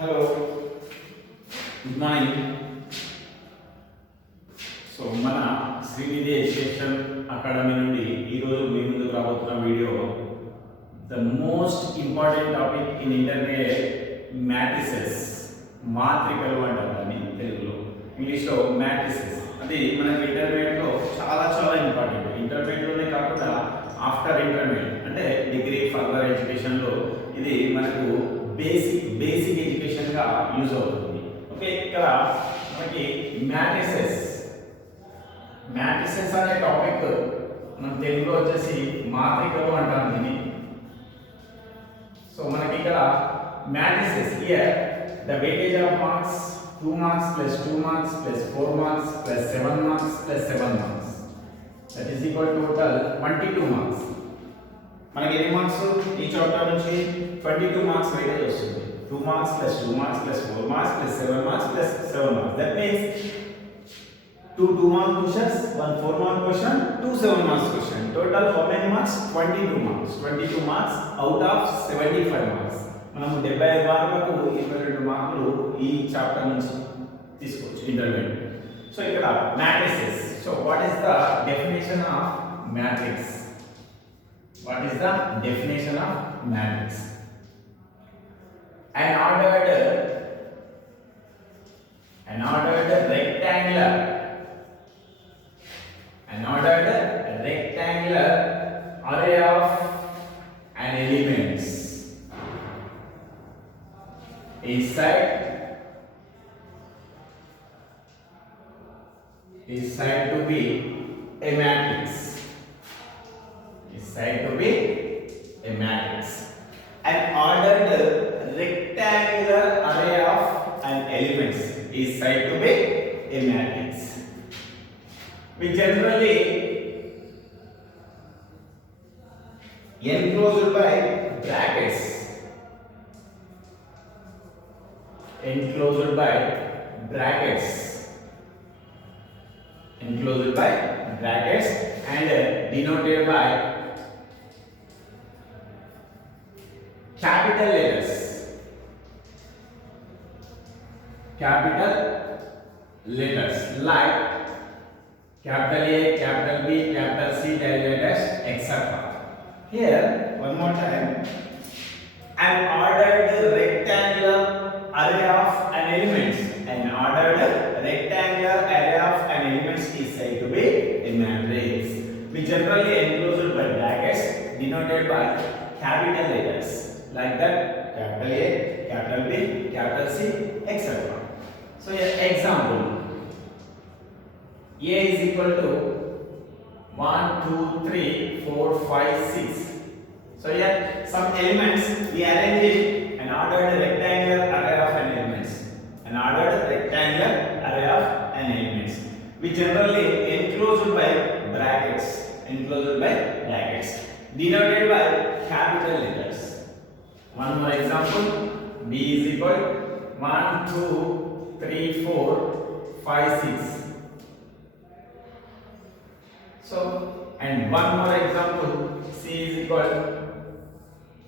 Hello good morning. So మన Srinidhi education academy నుండి ఈరోజు మీ ముందుకు రాబోతున్న video the most important topic in intermediate matrices. మాత్రికలు అంటారు దాన్ని తెలుగులో, ఇంగ్లీష్లో మ్యాట్రిసెస్. అది మనకి ఇంటర్మీడియట్లో చాలా ఇంపార్టెంట్. ఇంటర్మీడియట్లోనే కాకుండా ఆఫ్టర్ ఇంటర్మీడియట్ అంటే డిగ్రీ ఫర్దర్ ఎడ్యుకేషన్లో ఇది మనకు బేసిక్ ఎడ్యుకేషన్ గా యూజ్ అవుతుంది. ఓకే, ఇక్కడ మనకి మ్యాట్రిసెస్ అనే టాపిక్ మనం తెలుగులో వచ్చేసి మాత్రికలు అంటాం దీన్ని. సో మనకి ఇక్కడ matrices here the weightage of marks 2 marks plus 2 marks plus 4 marks plus 7 marks plus 7 marks, that is equal to total 22 marks. మనకి ఎన్ని మార్క్స్ ఈ చాప్టర్ నుంచి 22 మార్క్స్ వెయిటేజ్ వస్తుంది. 2 marks plus 2 marks plus 4 marks plus 7 marks plus 7 marks, that means 2 2-mark questions, 1 4-mark question, 2 7-mark question. Total how many marks? 22 marks. 22 marks out of 75 marks. మనం 75 మార్కులకు 22 మార్కులు ఈ చాప్టర్ నుంచి తీసుకోవచ్చు ఇంటర్మీడియట్. సో ఇక్కడ matrices. So what is the definition of matrix? What is the definition of matrix? An ordered rectangular array of an elements is said to be a matrix. Said to be a matrix. An ordered rectangular array of an elements is said to be a matrix. We generally enclosed by brackets. Enclosed by brackets and denoted by capital letters like capital A, capital B, capital C, letters, etc. Here one more time, an ordered rectangular array of an elements is said to be a matrix. We generally enclosed by brackets denoted by capital letters like that, capital A, capital B, capital C, etc. So here example, A is equal to 1 2 3 4 5 6. So here some elements we arrange in an ordered rectangular array of an elements. We generally enclosed by brackets denoted by capital letters. One more example, B is equal 1 2 3 4 5 6. So and one more example, C is equal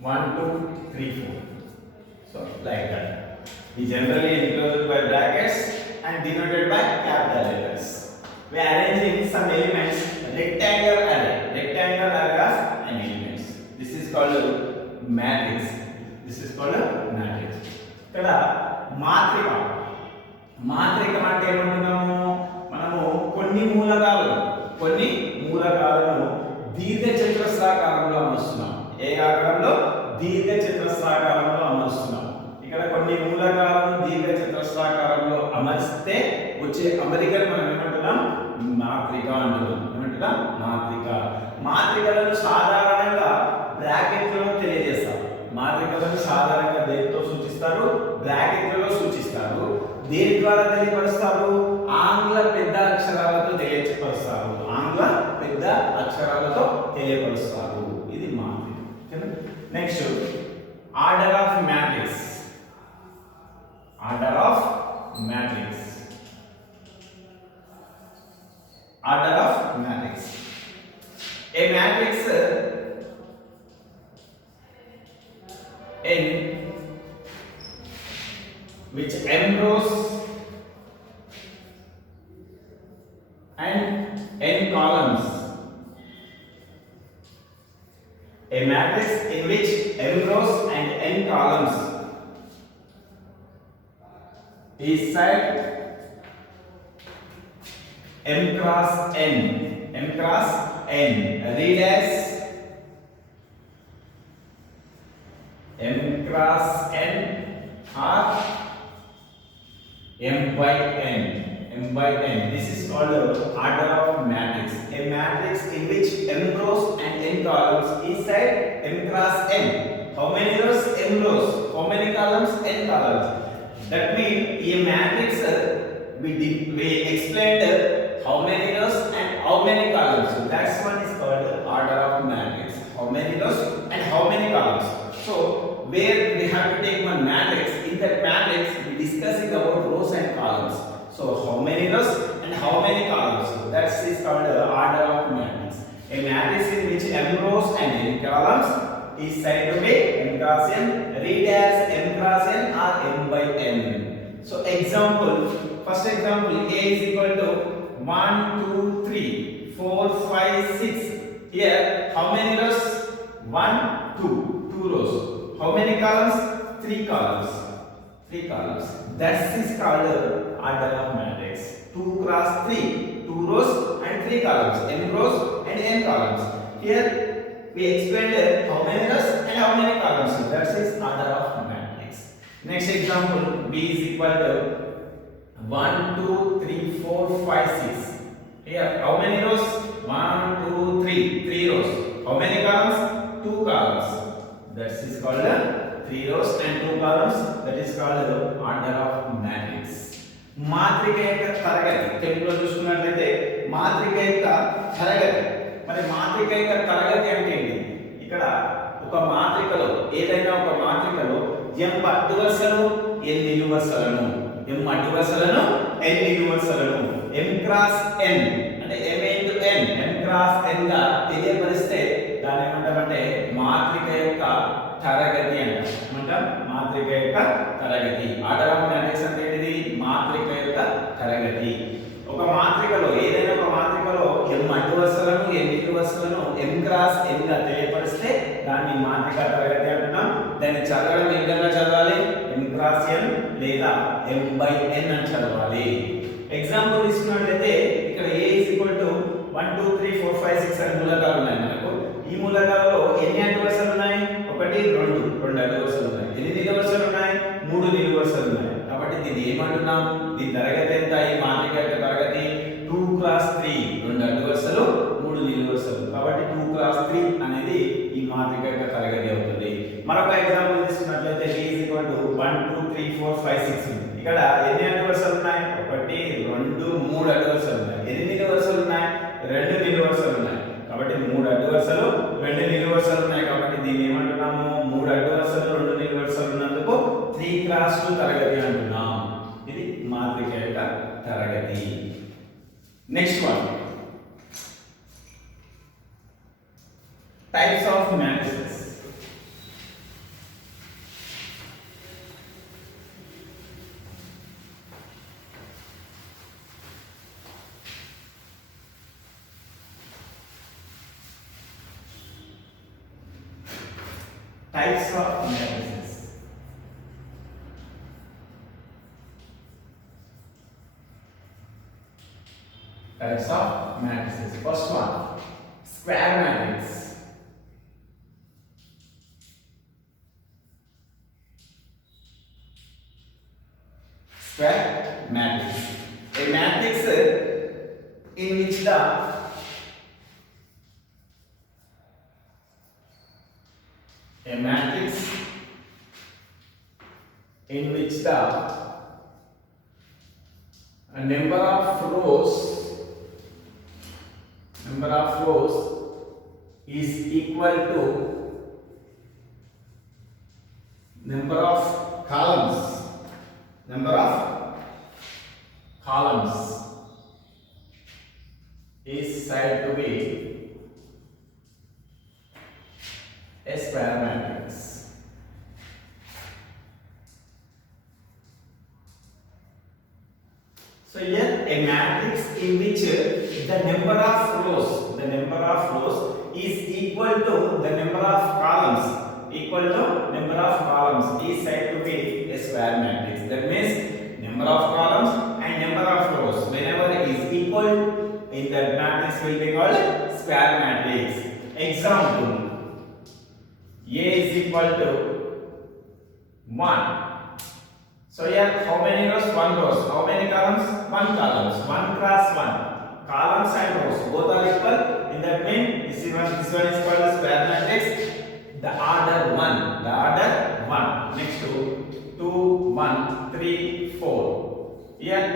1 2 3 4. So like that. We generally enclosed by brackets and denoted by capital letters. We are arranging some elements, rectangular array of an elements. This is called a matrix. ఇక్కడ మాత్రిక అంటే ఏమంటున్నాము? మనము కొన్ని మూలకాలను దీర్ఘ చతురస్రాకారంలో అమరుస్తున్నాం. ఏ ఆకారంలో? దీర్ఘ చతురస్రాకారంలో అమరుస్తున్నాం. ఇక్కడ కొన్ని మూలకాలను దీర్ఘ చతురస్రాకారంలో అమర్చితే వచ్చే అమరికను మనం ఏమంటున్నాం? మాత్రిక అంటున్నాం. మాత్రికలను సాధారణంగా బ్రాకెట్లలో తెలియజేస్తారు. మాత్రికలను సాధారణంగా దేనితో సూచిస్తారు? బ్రాకెట్లలో సూచిస్తారు. దేని ద్వారా తెలియపరుస్తారు? ఆంగ్ల పెద్ద అక్షరాలతో తెలియపరుస్తారు. ఇది మాత్రిక. Next order of matrix. A matrix in which m rows and n columns. A matrix in which m rows and n columns is said m cross n. M cross n. Read as m cross n or m by n. M by n. This is called the order of matrix. A matrix in which m rows and n columns is said m cross n. How many rows? M rows. How many columns? N columns. That means a matrix we explained how many rows and how many columns. So that's one is called the order of matrix. How many rows and how many columns. So where we have to take one matrix, in that matrix we discussing about rows and columns. So how many rows and how many columns. So that is called the order of matrix. A matrix in which m rows and n columns is said to be m cross n. Read as m cross n or m by n. So example, first example, A is equal to 1, 2, 3, 4, 5, 6. Here, how many rows? 1, 2 rows. How many columns? 3 columns. 3 columns. That is called order of matrix. 2 cross 3, 2 rows and 3 columns. M rows and n columns. Here, we explained how many rows and how many columns. So that is order of matrix. Next example, B is equal to 1, 2, 3, 4, 5, 6. Here, how many rows? 1, 2, 3. 3 rows. How many columns? 2 columns. That is called 3 rows and 2 columns. That is called the order of matrix. మాత్రిక యొక్క తరగతి తెలుగులో చూసుకున్నట్లయితే మాత్రిక యొక్క తరగతి. మరి మాత్రిక యొక్క తరగతి అంటే ఏంటి? ఇక్కడ ఒక మాత్రికలో ఏదైనా ఒక మాత్రికలో m అడ్డు వరుసలు n నిలువు వరుసలను m అడ్డు వరుసలను n నిలువు వరుసలను m క్రాస్ n అంటే m into n m cross n గా తెలియపరిస్తే దాన్ని ఏమంటామంటే మాత్రిక యొక్క తరగతి అంటాం. ఏమంటాం? మాత్రిక యొక్క తరగతి. ఆర్డర్ ఆఫ్ మ్యాట్రిక్స్ అంటే ఏంటిది? మాత్రిక యొక్క తరగతి. ఒక మాత్రికలో ఏదైనా ఒక మాత్రికలో m అడ్డు వరుసలను n నిలువు వరుసలను m క్రాస్ n గా తెలియపరిస్తే దాన్ని మాత్రిక తరగతి అంటున్నాం. దాన్ని చదవడం ఏ విధంగా చదవాలి? m క్రాస్ n లేదా m by n అని చదవాలి. ఎగ్జాంపుల్ తీసుకున్నట్లయితే ఇక్కడ a is equal to 1 2 3 4 5 6 అనే మూలకాలు ఉన్నాయి మనకు. ఈ మూలకాలలో ఎన్ని అడ్డు వరుసలు ఉన్నాయి? 1 2 అడ్డు వరుసలు ఉన్నాయి. ఎన్ని నిలువు వరుసలు ఉన్నాయి? 3 నిలువు వరుసలు ఉన్నాయి. కాబట్టి దీన్ని ఏమంటున్నాం? దీని తరగతి ఎంత? ఈ మాత్రిక యొక్క తరగతి 2 క్రాస్ 3 2 అడ్డు వరుసలు 3 నిలువు వరుసలు. కాబట్టి 2 క్రాస్ 3 అనేది ఈ మాత్రిక యొక్క తరగతి అవుతుంది. మరొక ఎగ్జాంపుల్ తీసుకున్నట్లయితే b is equal to 1 2 3 4 5 6. ఇక్కడ ఎన్ని అడ్డు వరుసలు ఉన్నాయి? 1 2 3 అడ్డు వరుసలు ఉన్నాయి. ఎన్ని నిలువు వరుసలు ఉన్నాయి? 2 నిలువు వరుసలు ఉన్నాయి. కాబట్టి 3 అడ్డు వరుసలు 2 నిలువు వరుసలు ఉన్నాయి. కాబట్టి దీన్ని ఏమంటున్నాము? 3 అడ్డు వరుసలు 2 నిలువు వరుసలు ఉన్నందుకు 3 క్రాస్ 2 తరగతి అంటున్నాం. ఇది మాత్రిక యొక్క తరగతి. Next one, types of matrices. Types of matrices. Types of matrices. First one, square matrix. Square matrix. A matrix in which the a matrix in which the number of rows is equal to number of columns is said to be a square matrix. So here a matrix in which the number of rows is equal to the number of columns, is said to be a square matrix. That means number of columns and number of rows whenever is equal in that matrix will be called square matrix. Example: A is equal to 1. So here how many rows? 1 rows. How many columns? 1 columns. 1 cross 1. Columns and rows both are equal. In that means this one is called a square matrix. The order 1. Next to 2, 1, 3, 4. Here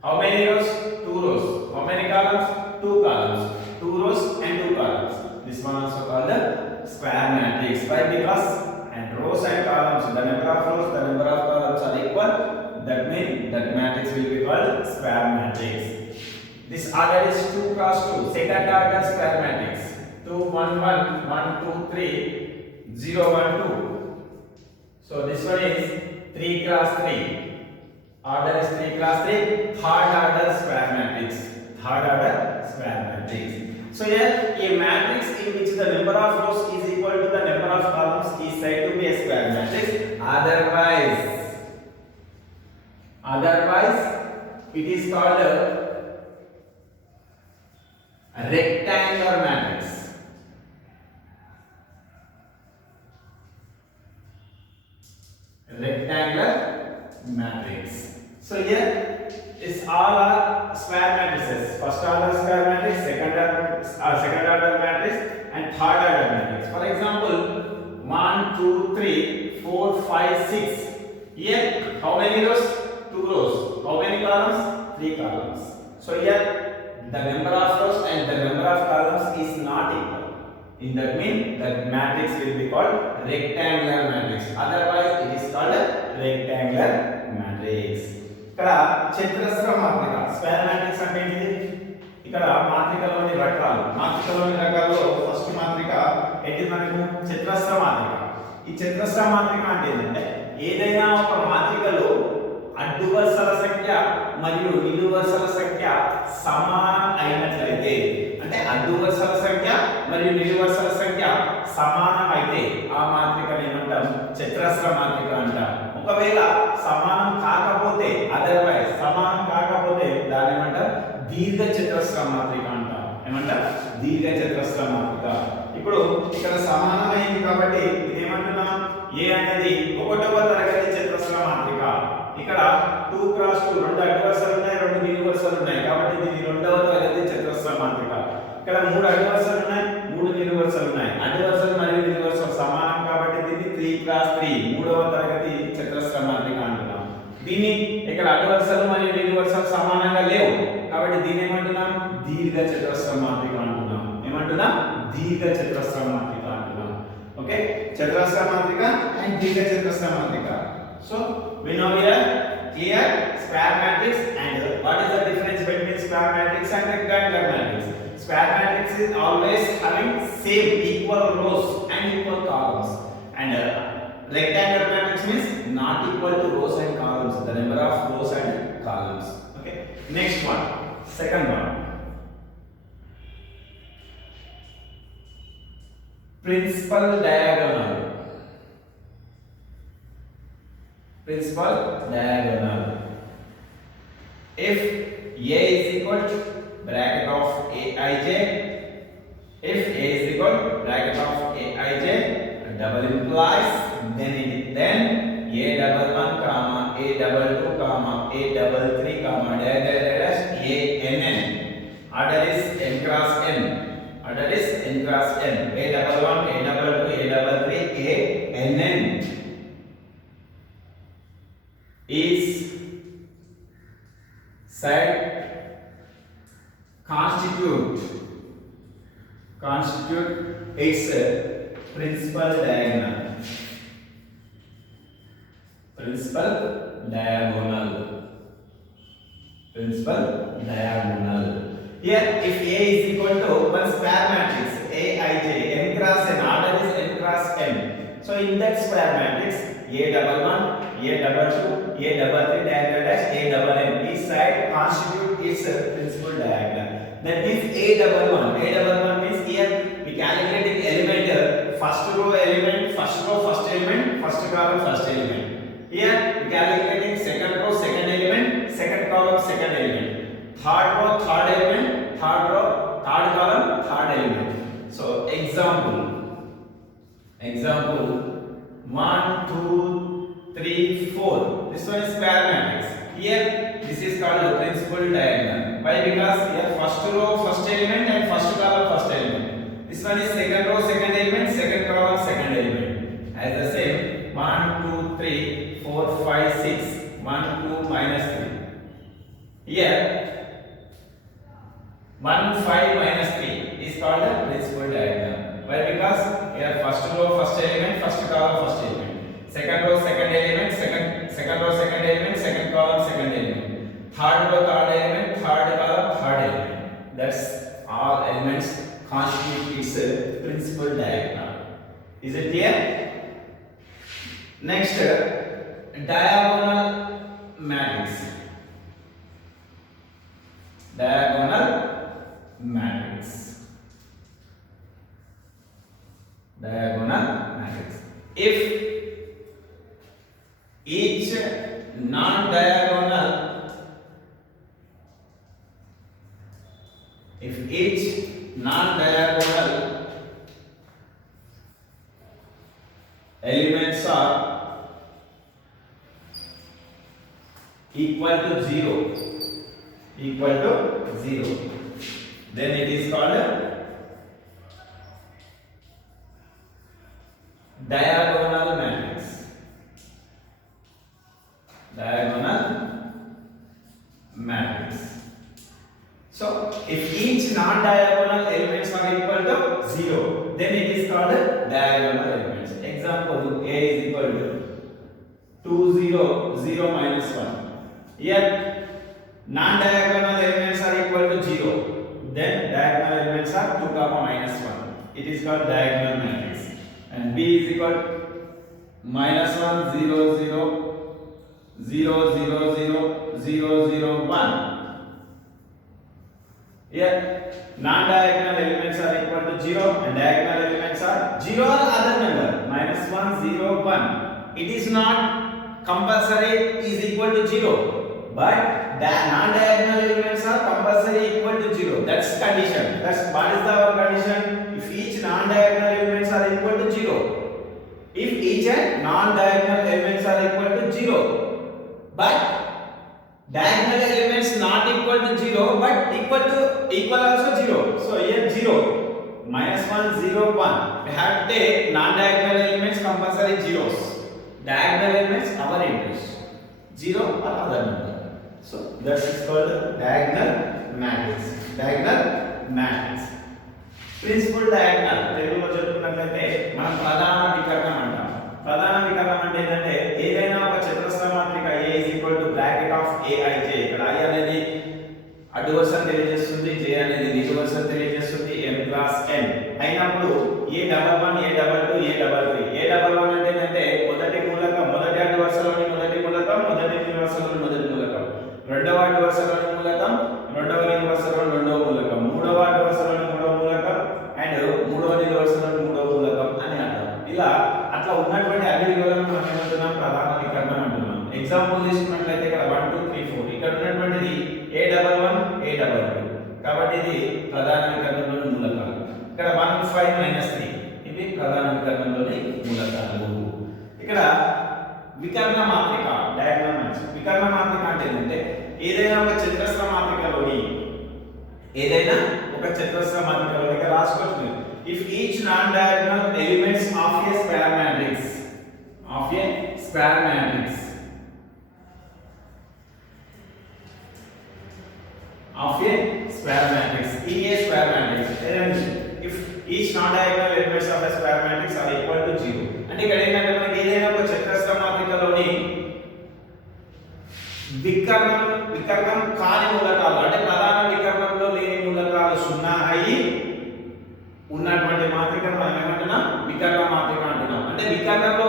how many rows? 2 rows. How many columns? 2 columns. 2 rows and 2 columns. This one also called the square matrix. Why? Because and rows and columns, the number of rows, the number of columns are equal. That means that matrix will be called square matrix. This order is 2 cross 2. Second order square matrix. 2, 1, 1, 1, 2, 3, 0, 1, 2. So this one is 3 cross 3. Order is 3 cross 3. Third order square matrix. So here a matrix in which the number of rows is equal to the number of columns is said to be a square matrix. Otherwise it is called a rectangular matrix. So here is all are square matrices. First order square matrix, second order matrix, and third order matrix. For example, 1, 2, 3, 4, 5, 6. Here how many rows? 2 rows. How many columns? 3 columns. So here the number of rows and the number of columns is not equal. In that means the matrix will be called rectangular matrix. Otherwise it is called rectangular matrix. ఇక్కడ చతురస్ర మాత్రిక square matrix అంటే ఏంటిది? ఇక్కడ మాత్రికలోని రకాల్లో ఫస్ట్ మాత్రిక ఏంటి మనకు చతురస్ర మాత్రిక. ఈ చతురస్ర మాత్రిక అంటే ఏంటంటే ఏదైనా ఒక మాత్రికలో అడ్డు వరుసల సంఖ్య మరియు నిలువు వరుసల సంఖ్య సమానం అయినట్లయితే, అంటే అడ్డు వరుసల సంఖ్య మరియు నిలువు వరుసల సంఖ్య సమానం అయితే ఆ మాత్రికను ఏమంటాం? చతురస్ర మాత్రిక అంటాం. ఒకవేళ సమానం కాకపోతే, అదర్వైజ్ సమానం కాకపోతే దాన్ని ఏమంటాం? దీర్ఘ చతురస్ర మాత్రిక అంటాం. ఏమంటాం? దీర్ఘ చతురస్ర మాత్రిక. ఇప్పుడు ఇక్కడ సమానమైంది కాబట్టి ఇది ఏమంటున్నాం? ఏ అనేది 1వ తరగతి చతురస్ర మాత్రిక. ఇక్కడ 2 క్రాస్ 2 రెండు అడ్డు వరుసలు ఉన్నాయి, రెండు నిలువు వరుసలు ఉన్నాయి కాబట్టి ఇది 2వ తరగతి చతురస్ర మాత్రిక. ఇక్కడ 3 అడ్డు వరుసలు ఉన్నాయి, 3 నిలువు వరుసలు ఉన్నాయి. అడ్డు వరుసలు మరియు నిలువు వరుసలు సమానం కాబట్టి ఇది 3 క్రాస్ 3 3వ తరగతి చతురస్ర మాత్రిక అంటున్నాం. దీన్ని ఇక్కడ అడ్డు వరుసలు మరియు నిలువు వరుసలు సమానంగా లేవు కాబట్టి దీన్ని ఏమంటున్నాం? దీర్ఘ చతురస్ర మాత్రిక అంటున్నాం. ఏమంటున్నాం? దీర్ఘ చతురస్ర మాత్రిక అంటున్నాం. ఓకే, చతురస్ర మాత్రిక అండ్ దీర్ఘ చతురస్ర మాత్రిక. So we know here square matrix, and what is the difference between square matrix and rectangular matrix? Square matrix is always having same equal rows and equal columns, and rectangular matrix means not equal to rows and columns, the number of rows and columns. Okay, next one, second one, principal diagonal. If A is equal to bracket of Aij, if A is equal to bracket of Aij, double implies then A double 1 comma A double 2 comma A double 3 comma dash A n. Order is n cross n. A double 1, A double 2, A double 3, A n is said constitute its principal diagonal. Here if A is equal to one square matrix Aij, n cross n, order is n cross n. So in that square matrix A11, A22, A33 diagonal dash A n. Each side constitute its principal diagonal. That is A11. A11 means here we calculating element first row element, first row first element, first column first element. Here we calculating second row second element, second column second element. Third row third element, third row third column third element. So example 1 2 3 4. This one is square matrix. Here this is called the principal diagonal. Why? Because here first row first element and first column first element. This one is second row second element, second column second element. As the same 1 2 3 4 5 6 1 2 minus 3. Here 1 5 minus 3 is called the principal diagonal. Why? Because here first row first element, first column first element. Second row second element, second row second element, second column second element. Third row third element, third column third element. That's all elements constitute its principal diagonal. Is it clear? Next, diagonal matrix. Diagonal matrix. Diagonal matrix. If each non-diagonal elements are equal to 0, then it is called diagonal matrix. Diagonal matrix. So if each non-diagonal elements are equal to 0, then it is called diagonal elements. Example, A is equal to 2 0 0 minus 1. Here non-diagonal elements are equal to 0, then diagonal elements are 2 comma minus 1. It is called diagonal matrix. And B is equal to minus 1 0 0 0 0 0 0 0 1. Here non-diagonal elements are equal to 0 and diagonal elements are 0 or other number minus 1 0 1. It is not compulsory is equal to 0, but the non-diagonal elements are compulsory equal to 0. That's condition. That's what is our condition? If each non-diagonal elements are equal to 0, if each and non-diagonal elements are equal to 0, but diagonal elements not equal to 0 but equal also 0. So here 0 minus 1 0 1. We have to take non-diagonal elements compulsory zeros. Diagonal elements our interest 0 or other number. So that is called diagonal matrix. Diagonal matrix. Principal diagonal తెలుగులో చెప్పుకున్నట్లయితే మనం ప్రధాన వికర్ణం అంటాం. ప్రధాన వికర్ణం అంటే ఏంటంటే ఏదైనా ఒక చతురస్ర మాత్రిక A is equal to bracket of Aij. ఇక్కడ I అనేది అడ్డు వరుసను తెలియజేస్తుంది, J అనేది నిలువు వరుసను తెలియజేస్తుంది, m క్రాస్ n అయినప్పుడు A11 A22 A33. A11 అంటే ఏంటంటే మొదటి మూలకం మొదటి అడ్డు వరుసలోని మొదటి మూలకం, మొదటి నిలువు వరుసలోని మొదటి మూలకం, రెండవ అడ్డు వరుసలోని మూలకం, రెండవ నిలువు వరుసలోని రెండవ మూలకం, మూడవ అడ్డు వరుసలోని మూడవ మూలకం అండ్ మూడవ నిలువు వరుసలోని మూడవ మూలకం అని అంటాం. ఇలా అట్లా ఉన్నటువంటి అన్ని విలువలను మనం ఏమంటున్నాం? ప్రధాన వికర్ణం అంటున్నాం. ఎగ్జాంపుల్ తీసుకున్నట్లయితే ఇక్కడ 1 2 3 4 ఇక్కడ ఉన్నటువంటిది A11 A22 కాబట్టి ఇది ప్రధాన వికర్ణంలోని మూలకాలు. ఇక్కడ 1 5 3 ఇవి ప్రధాన వికర్ణంలోని మూలకాలు. ఇక్కడ వికర్ణ మాత్రిక డయాగ్నల్ మ్యాట్రిక్స్. వికర్ణ మాత్రిక అంటే ఏంటంటే ఏదైనా ఒక చతురస్ర మాత్రికలోని ఇక్కడ రాసుకోవచ్చు. If each non-diagonal elements of a square matrix if each non-diagonal elements of a square matrix are equal to 0 అంటే ఇక్కడ ఏంటంటే మనకి ఏదైనా ఒక చతురస్ర మాత్రికలోని వికర్ణం కాని మూలకాలు అంటే ప్రధాన వికర్ణంలో లేని మూలకాలు 0 అయ్యి ఉన్నటువంటి మాత్రికను మనం ఏమంటున్నాం? వికర్ణ మాత్రిక అంటున్నాం. అంటే వికర్ణంలో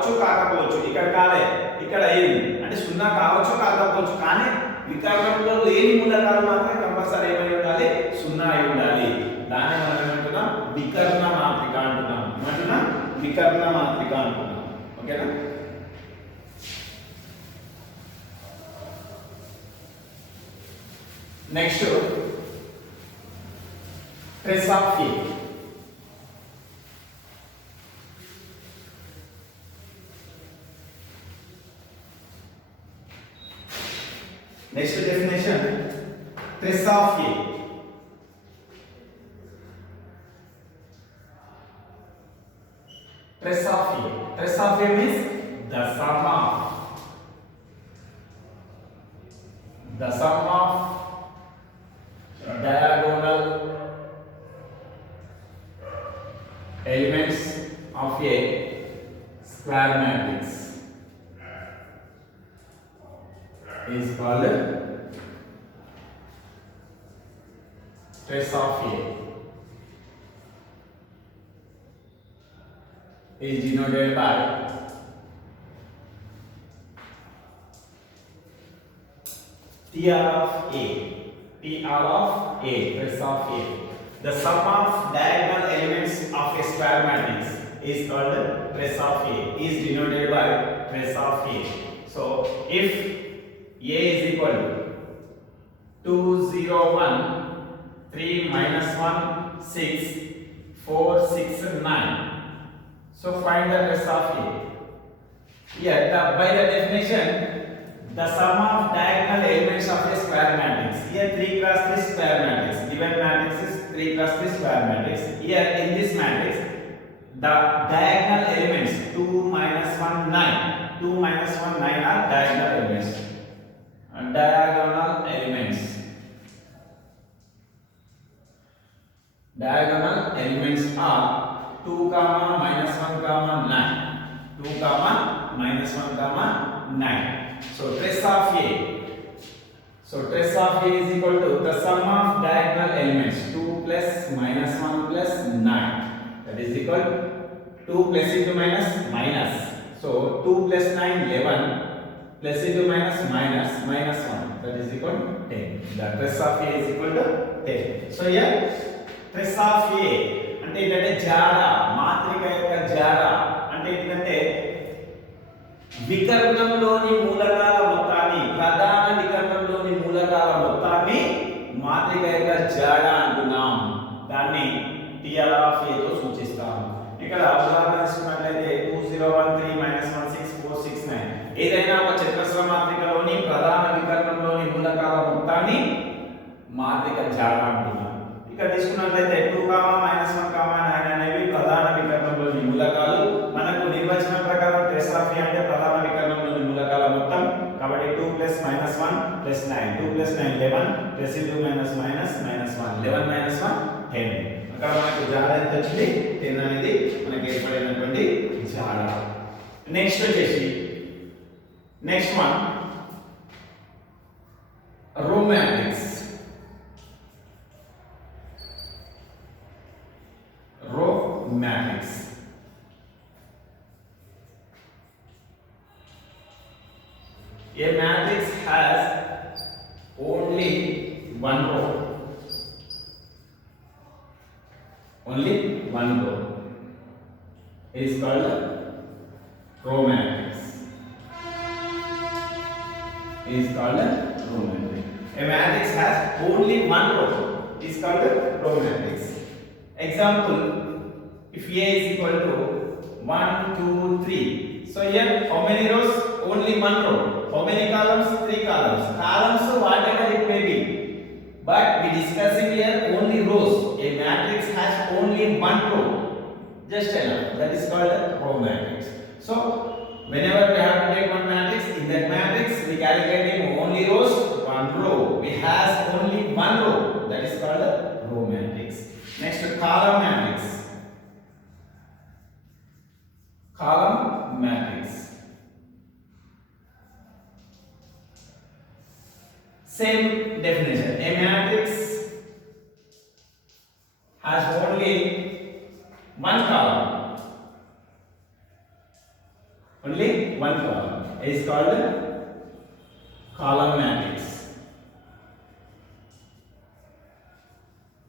కావచ్చు కాకపోవచ్చు, ఇక్కడ కాలే, ఇక్కడ అయింది అంటే 0 కావచ్చు కాకపోవచ్చు, కానీ వికర్ణంలో లేని మూలకాలు మాత్రం కంపల్సరీ ఏమై ఉండాలి, 0 అయి ఉండాలి. దాన్ని మనం ఏమంటున్నాం, వికర్ణ మాత్రిక అంటున్నాం. ఏమంటున్నాం, వికర్ణ మాత్రిక అంటున్నాం. ఓకేనా? Next trace of A. Next definition, trace of A. Trace of A. Trace of A means the sum of diagonal elements of a square matrix is called trace of A. Is denoted by TR of A. TR of A, trace of A. The sum of diagonal elements of a square matrix is called trace of A. Is denoted by trace of A. So if A is equal to 2, 0, 1, 3, -1, 6, 4, 6, 9. So find the trace of A. Here, by the definition, the sum of diagonal elements of a square matrix. Here 3 cross 3 square matrix. Given matrix is 3 cross 3 square matrix. Here in this matrix, the diagonal elements 2, -1, 9. 2, -1, 9 are diagonal elements. Diagonal elements. Diagonal elements are 2, -1, 9. 2, -1, 9. So trace of A. So trace of A is equal to the sum of diagonal elements 2 plus -1 plus 9. That is equal to 2 plus into minus minus. So 2 plus 9 11 plus into minus minus minus 1. That is equal to 10. The trace of A is equal to 10. So here trace of A అంటే ఏంటంటే జాడ, మాత్రిక యొక్క జాడ అంటే ఏంటంటే వికర్ణంలోని మూలకాల మొత్తాన్ని, ప్రధాన వికర్ణంలోని మూలకాల మొత్తాన్ని మాత్రిక యొక్క జాడ అంటున్నాం. దాన్ని TR of A తో సూచిస్తాం. ఇక్కడ ఉదాహరణ తీసుకున్నట్లయితే 2, 0, 1, 3, -1, 6, 4, 6, 9. ఏదైనా ఒక చతురస్ర మాత్రికలోని ప్రధాన వికర్ణంలోని మూలకాల మొత్తాన్ని మాత్రిక జాడ అంటున్నాం. ఇక్కడ తీసుకున్నట్లయితే 2, -1, 9 అనేవి ప్రధాన వికర్ణంలోని మూలకాలు. మనకు నిర్వచనం ప్రకారం ట్రేస్ ఆఫ్ ఏ అంటే ప్రధాన వికర్ణంలోని మూలకాల మొత్తం. కాబట్టి 2 plus -1 plus 9. 2 plus 9 11 plus into minus minus minus 1. 11 minus 1 10. అక్కడ మనకు జాడ ఎంత వచ్చింది? 10 అనేది మనకి ఏర్పడినటువంటి జాడ. నెక్స్ట్ వచ్చేసి నెక్స్ట్ వన్ రో matrix. Row matrix. A matrix has only one row. Only one row. It is called row matrix. It is called row matrix. A matrix has only one row. It is called row matrix. Example, if A is equal to 1, 2, 3. So here how many rows? Only one row. How many columns? 3 columns. Columns whatever it may be. But we discussing here only rows. A matrix has only one row. Just enough. That is called a row matrix. So whenever we have to take one matrix, in that matrix we calculating only rows, one row. We has only one row. That is called a row matrix. Next, column matrix. Column matrix. Same definition. A matrix has only one column. Only one column. It is called column matrix.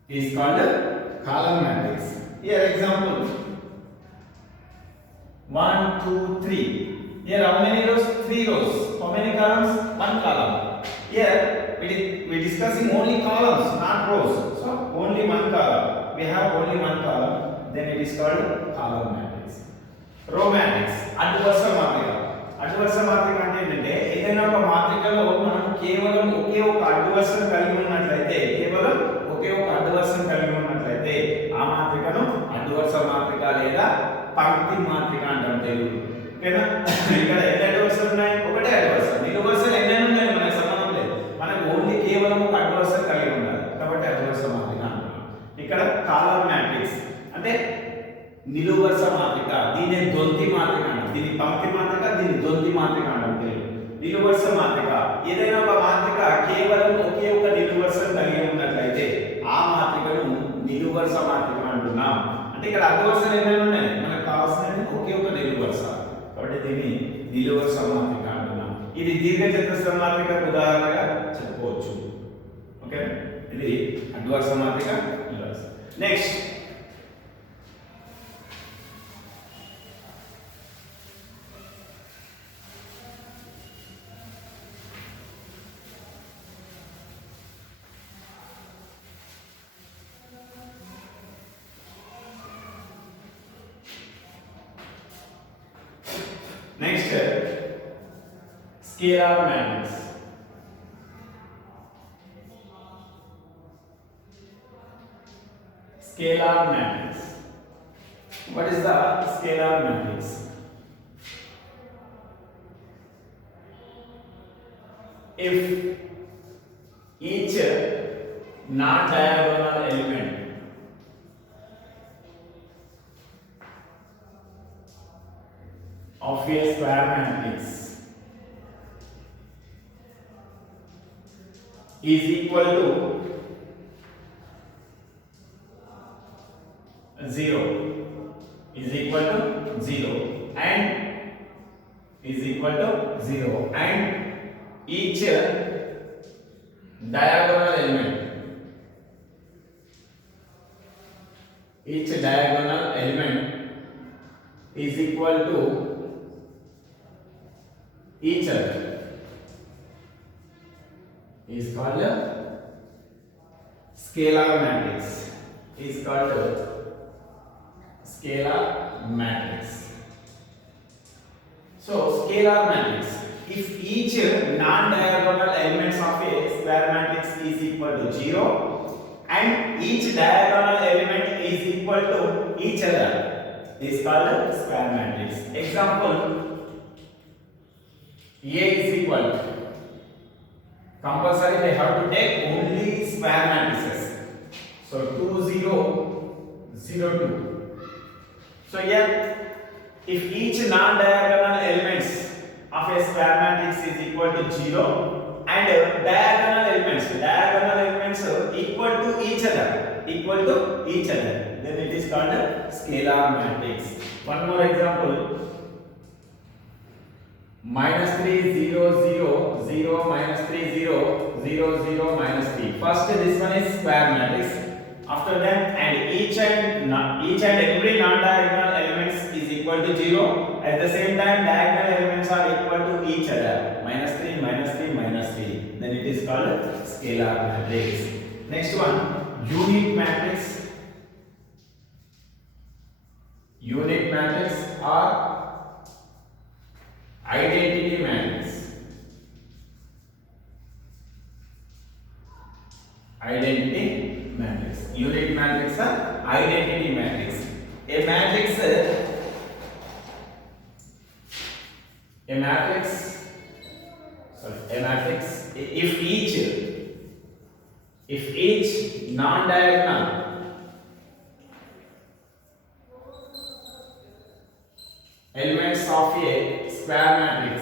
It is called column matrix. Here example 1, 2, 3. Here how many rows? 3 rows. How many columns? 1 column. Here we discussing only columns, not rows. So only one column. We have only one column. Then it is called column matrix. Row matrix. అడ్డు వరుస మాత్రిక. అడ్డు వరుస మాత్రిక అంటే ఏంటంటే ఏదైనా ఒక మాత్రికలో మనం కేవలం ఒకే ఒక అడ్డు వరుసను కలిగి ఉన్నట్లయితే ఆ మాత్రికను అడ్డు వరుస మాత్రిక లేదా పంక్తి మాత్రిక అంటాం తెలుగు. ఓకేనా? ఇక్కడ ఎన్ని అడ్డు వరుసలు ఉన్నాయి? ఒకటే అడ్డు వరుస. నిలువు వరుసలు ఎన్ని ఉన్నాయి మనకు సంబంధం లేదు. మనకు ఓన్లీ కేవలం ఒక అడ్డు వరుస కలిగి ఉండాలి. కాబట్టి అడ్డు వరుస మాత్రిక అంటున్నాం. ఇక్కడ కాలమ్ మ్యాట్రిక్స్ అంటే నిలువు వరుస మాత్రిక. దీన్ని దొంతి మాత్రిక అంటాం. దీన్ని పంక్తి మాత్రిక, దీన్ని దొంతి మాత్రిక అంటాం తెలుగు. నిలువు వరుస మాత్రిక ఏదైనా ఒక మాత్రిక కేవలం ఒకే ఒక నిలువు వరుసను కలిగి ఉన్నట్లయితే ఆ మాత్రికను నిలువు వరుస మాత్రిక అంటున్నాం. అంటే ఇక్కడ అడ్డు వరుసలు ఎన్ని ఉన్నాయి? మనకు కావాల్సినది ఒకే ఒక నిలువు వరుస. కాబట్టి దీన్ని నిలువు వరుస మాత్రిక అంటున్నాం. ఇది దీర్ఘచతురస్ర మాత్రికకు ఉదాహరణగా చెప్పుకోవచ్చు. ఓకే, ఇది అడ్డు వరుస మాత్రిక, నిలువు వరుస. Next scalar matrix. Scalar matrix. What is the scalar matrix? If each non-diagonal element of a square matrix is equal to 0 and each diagonal element is equal to each other is called a scalar matrix. So scalar matrix, if each non-diagonal elements of a square matrix is equal to 0 and each diagonal element is equal to each other is called a square matrix. Example, A is equal to, compulsory they have to take only square matrices. So 2 0 0 2. So here if each non-diagonal elements of a square matrix is equal to 0 and diagonal elements equal to each other, then it is called a scalar matrix. One more example, -3 0 0 0 -3 0 0 0 -3. First this one is square matrix. After that, and each and every non-diagonal elements is equal to 0. At the same time, diagonal elements are equal to each other. -3 -3. Then it is called scalar matrix. Next one, unit matrix. Unit matrix or identity matrix. Unit matrix or identity matrix. A matrix if each non-diagonal elements of a square matrix,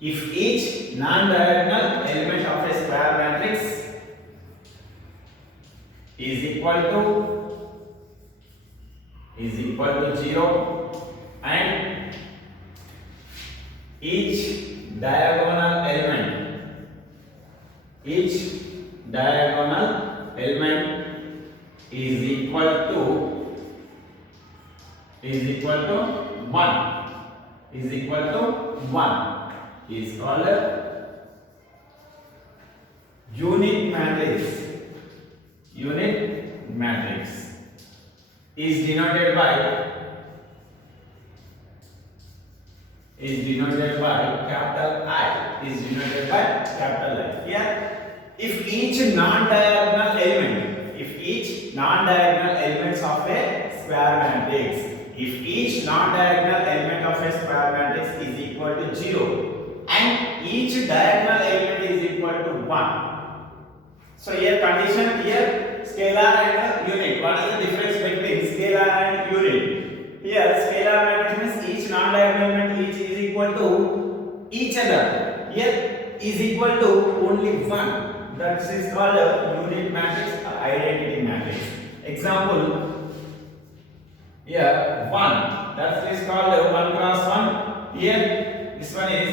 if each non-diagonal element of a square matrix is equal to 0 and each diagonal element is equal to 1 is called a unit matrix is denoted by capital I. Here, if each non-diagonal elements of a square matrix, is equal to 0 and each diagonal element is equal to 1. So here condition, here scalar and unit. What is the difference between scalar and unit? Here scalar matrix means each non-diagonal element is equal to each other. Here is equal to only 1. That is called a unit matrix or identity matrix. Example, here 1, that is called 1 cross 1. Here this one is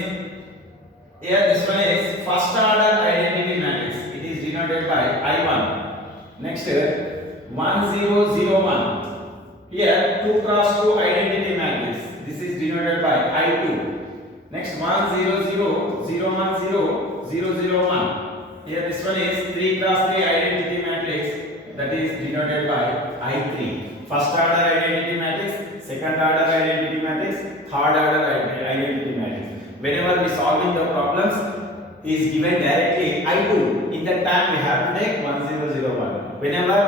first order identity matrix. It is denoted by I1. Next 1 0 0 1. Here 2 cross 2 identity matrix. This is denoted by I2. Next 1 0 0 0 1 0 0 0 1. Here this one is 3 cross 3 identity matrix. That is denoted by I3. First order identity matrix, second order identity matrix, third order identity matrix. Whenever we solving the problems, is given directly I2. In that time we have to take 1 0 0 1. Whenever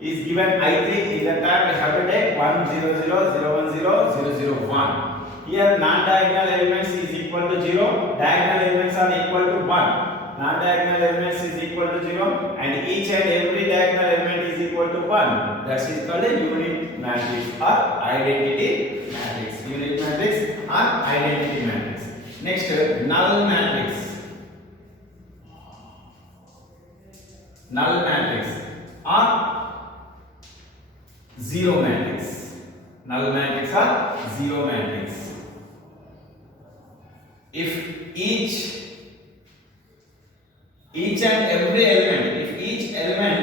is given I3, in that time we have to take 1 0 0 0 1 0 0 0 1. Here non-diagonal elements is equal to 0, diagonal elements are equal to 1. Non-diagonal elements is equal to 0 and each and every diagonal element is equal to 1. That is called a unit matrix or identity matrix. Unit matrix or identity matrix. Next, null matrix. Null matrix or zero matrix. Null matrix or zero matrix. If each and every element, if each element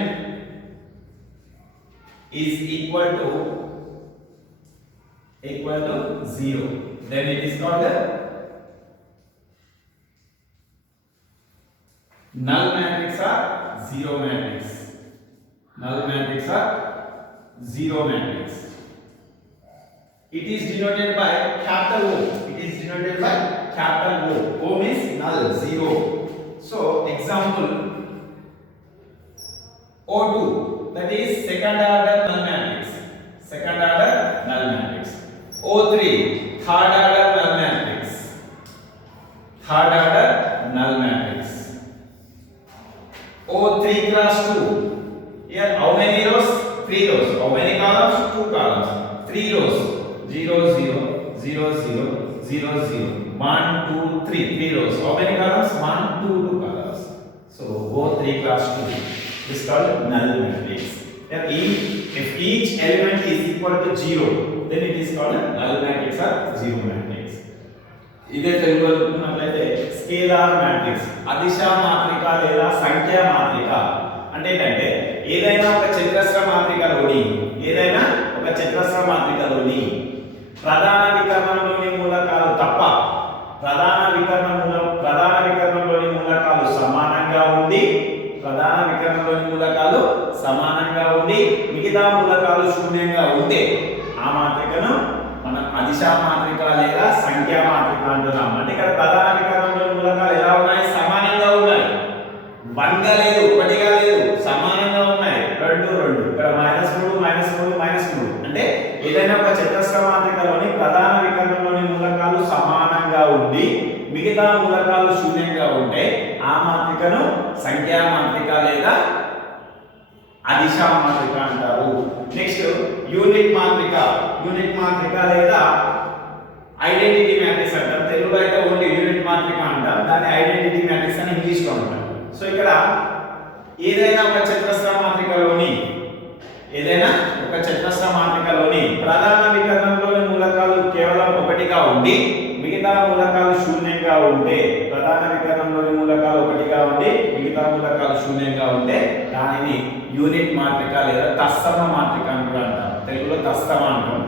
is equal to 0, then it is called a null matrix or zero matrix. Null matrix or zero matrix. It is denoted by capital O. O means null, zero. So example O2, that is second order null matrix. O3, third order null matrix. O3 cross 2. Here how many rows? 3 rows. How many columns? 2 columns. 3 rows. 0 0 0 0 0 0 1 2 3. 3 rows. How many columns? 1 2 2 columns. So O3 cross 2 is called null matrix. If each element is equal to 0, then it is called null matrix or zero matrix. ఇదే తెలుగులో చూసుకున్నట్లయితే scalar matrix, అదిశ మాత్రిక లేదా సంఖ్యా మాత్రిక అంటే ఏంటంటే ఏదైనా ఒక చతురస్ర మాత్రికలోని ప్రధాన వికర్ణంలోని మూలకాలు తప్ప ప్రధాన వికర్ణంలోని మూలకాలు సమానంగా ఉండి మిగతా మూలకాలు శూన్యంగా ఉంటే ఆ మాత్రికను మనం అదిశ మాత్రిక లేదా సంఖ్యా మాత్రిక అంటున్నాం. అంటే ఇక్కడ ప్రధాన వికర్ణంలోని మూలకాలు ఎలా ఉన్నాయి? సమానంగా ఉన్నాయి. 1 గా లేదు, 1 గా లేదు, సమానంగా ఉన్నాయి. 2 2. ఇక్కడ -3 అంటే ఏదైనా ఒక చతురస్ర మాత్రికలోని ప్రధాన వికర్ణంలోని మూలకాలు సమానంగా ఉండి మిగతా మూలకాలు శూన్యంగా ఉంటే ఆ మాత్రికను సంఖ్యా మాత్రిక లేదా అదిశ మాత్రిక అంటారు. నెక్స్ట్ యూనిట్ మాత్రిక లేదా ఐడెంటిటీ మ్యాట్రిక్స్ అంటారు. తెలుగులో అయితే ఓన్లీ యూనిట్ మాత్రిక అంటారు, దాన్ని ఐడెంటిటీ మ్యాట్రిక్స్ అని ఇంగ్లీష్ లో అంటారు. సో ఇక్కడ ఏదైనా ఒక చతురస్ర మాత్రికలోని ప్రధాన వికర్ణంలోని మూలకాలు కేవలం 1గా ఉండి మిగతా మిగతా మూలకాలు శూన్యంగా ఉంటే, ప్రధాన వికరణంలోని మూలకాలు ఒకటిగా ఉండి మిగతా మూలకాలు శూన్యంగా ఉంటే దానిని యూనిట్ మాత్రిక లేదా తత్సమ మాత్రిక అని కూడా అంటారు. తెలుగులో తత్సమ అంటాం.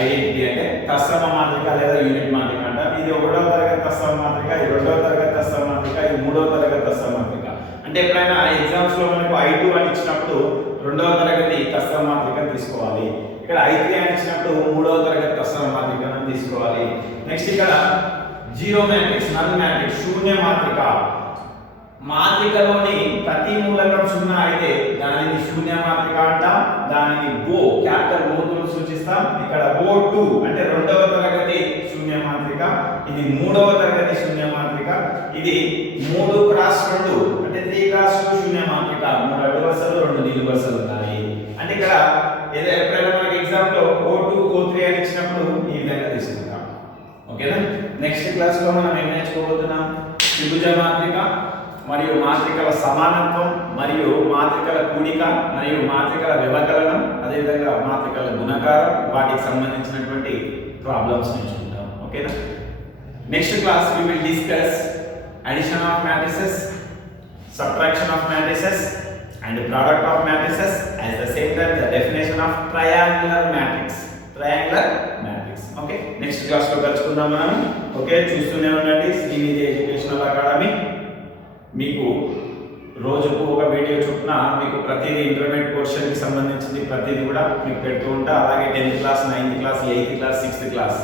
ఐడెంటిటీ అంటే తత్సమ మాత్రిక లేదా యూనిట్ మాత్రిక అంటాం. ఇది 1వ తరగతి తత్సమ మాత్రిక, ఇది 2వ తరగతి తత్సమ మాత్రిక, ఇది 3వ తరగతి తత్సమ మాత్రిక. అంటే ఎప్పుడైనా ఎగ్జామ్స్ లో మనకు I2 అని ఇచ్చినప్పుడు 2వ తరగతి తత్సమ మాత్రికను తీసుకోవాలి. ఇక్కడ I3 అని ఇచ్చినప్పుడు 3వ తరగతి తత్సమ మాత్రికను తీసుకోవాలి. నెక్స్ట్ ఇక్కడ జీరో మ్యాట్రిక్స్, నల్ మ్యాట్రిక్స్, శూన్య మాత్రిక. మాత్రికలోని ప్రతి మూలకం 0 అయితే దానిని శూన్య మాత్రిక అంటాం. దానిని O, క్యాపిటల్ O తో సూచిస్తాం. ఇక్కడ O2 అంటే 2వ తరగతి శూన్య మాత్రిక, ఇది 3వ తరగతి శూన్య మాత్రిక, ఇది 3x2 అంటే 3x2 శూన్య మాత్రిక. 3 అడ్డు వరుసలు 2 నిలువు వరుసలు ఉన్నాయి. అంటే ఇక్కడ ఏదో ఎప్పుడైనా మనకి ఎగ్జామ్ లో O2 O3 అని ఇచ్చినప్పుడు ఈ విధంగా తీసుకుంటాం. ఓకేనా? నెక్స్ట్ క్లాస్ లో మనం ఏం నేర్చుకోబోతున్నాం? త్రిభుజ మాత్రిక మరియు మాత్రికల సమానత్వం మరియు మాత్రికల కూడిక మరియు మాత్రికల వ్యవకలనం, అదేవిధంగా మాత్రికల గుణకారం, వాటికి సంబంధించినటువంటి ప్రాబ్లమ్స్ నేర్చుకుంటాం. ఓకేనా? Next class we will discuss addition of matrices, subtraction of matrices and product of matrices, at the same time the definition of triangular matrix. Okay, next class లో కలుసుకుందాం మనం. ఓకే, చూస్తూనే ఉండండి శ్రీనిధి ఎడ్యుకేషనల్ అకాడమీ. మీకు రోజుకు ఒక వీడియో చొప్పున మీకు ప్రతిదీ ఇంటర్మీడియట్ పోర్షన్ కి సంబంధించింది ప్రతిదీ కూడా మీకు పెడుతూ ఉంటా. అలాగే 10th class, 9th class, 8th class, 6th class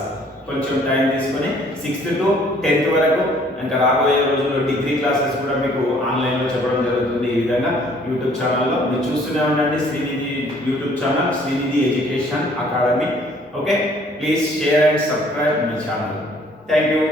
కొంచెం టైం తీసుకొని 6th to 10th వరకు, ఇంకా రాబోయే రోజుల్లో డిగ్రీ క్లాసెస్ కూడా మీకు ఆన్లైన్ లో చెప్పడం జరుగుతుంది. ఈ విధంగా యూట్యూబ్ ఛానల్లో మీరు చూస్తూనే ఉండండి Srinidhi YouTube channel, Srinidhi education academy. Okay, please share and subscribe my channel. Thank you.